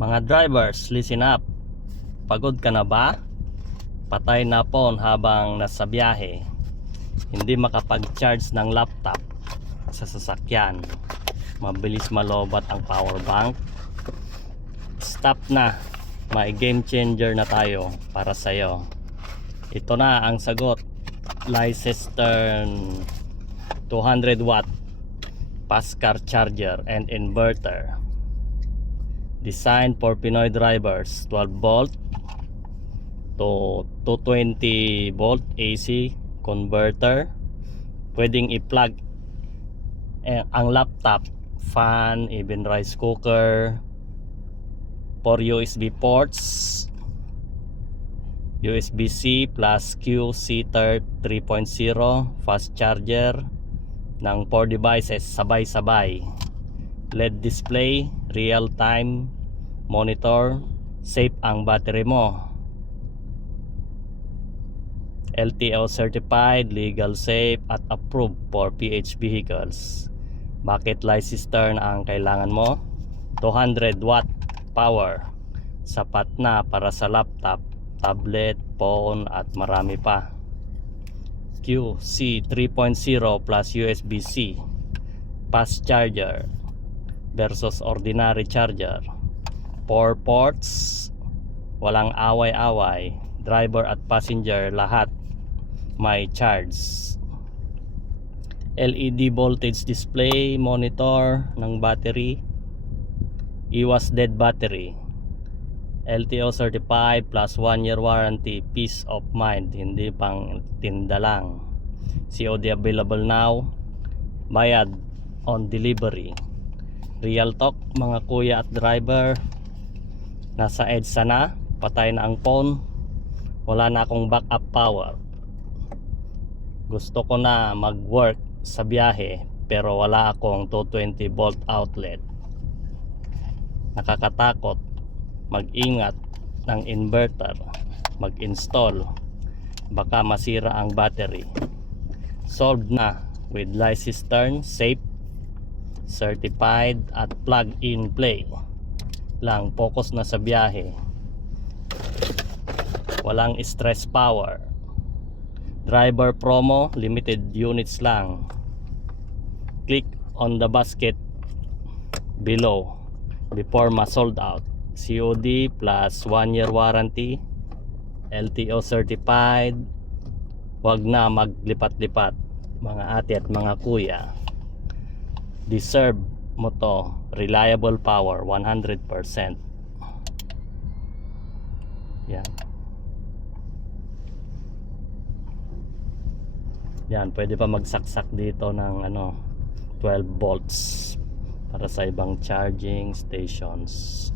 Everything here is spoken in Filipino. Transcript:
Mga drivers, listen up. Pagod ka na ba? Patay na phone habang nasa biyahe. Hindi makapag-charge ng laptop sa sasakyan. Mabilis malobat ang power bank. Stop na. May game changer na tayo para sa'yo. Ito na ang sagot. Leicester 200 watt fast car charger and inverter. Designed for Pinoy drivers. 12 volt to 220 volt AC converter. Pwedeng i-plug ang laptop, fan, even rice cooker. 4 USB ports, USB-C plus QC 3.0, fast charger ng 4 devices sabay-sabay. LED display, real time monitor, safe ang battery mo. LTO certified, legal, safe at approved for PH vehicles. Bakit Leicester ang kailangan mo? 200 watt power, sapat na para sa laptop, tablet, phone at marami pa. QC 3.0 plus USB-C fast charger versus ordinary charger. 4 ports, walang away-away, driver at passenger lahat may charge. LED voltage display, monitor ng battery, iwas dead battery. LTO certified plus 1 year warranty, peace of mind, hindi pang tinda lang. COD available now, bayad on delivery. Real talk mga kuya at driver, nasa EDSA na, patay na ang phone, wala na akong backup power. Gusto ko na mag-work sa biyahe pero wala akong 220 volt outlet. Nakakatakot mag-ingat ng inverter, mag-install, baka masira ang battery. Solved na with Leicester, safe, certified at plug in play lang. Focus na sa biyahe, walang stress power. Driver promo, limited units lang. Click on the basket below before ma-sold out. COD plus 1 year warranty, LTO certified. Wag na maglipat-lipat mga ate at mga kuya. Deserve mo to. Reliable power 100%. Yan. Yan, pwede pa magsaksak dito ng 12 volts para sa ibang charging stations.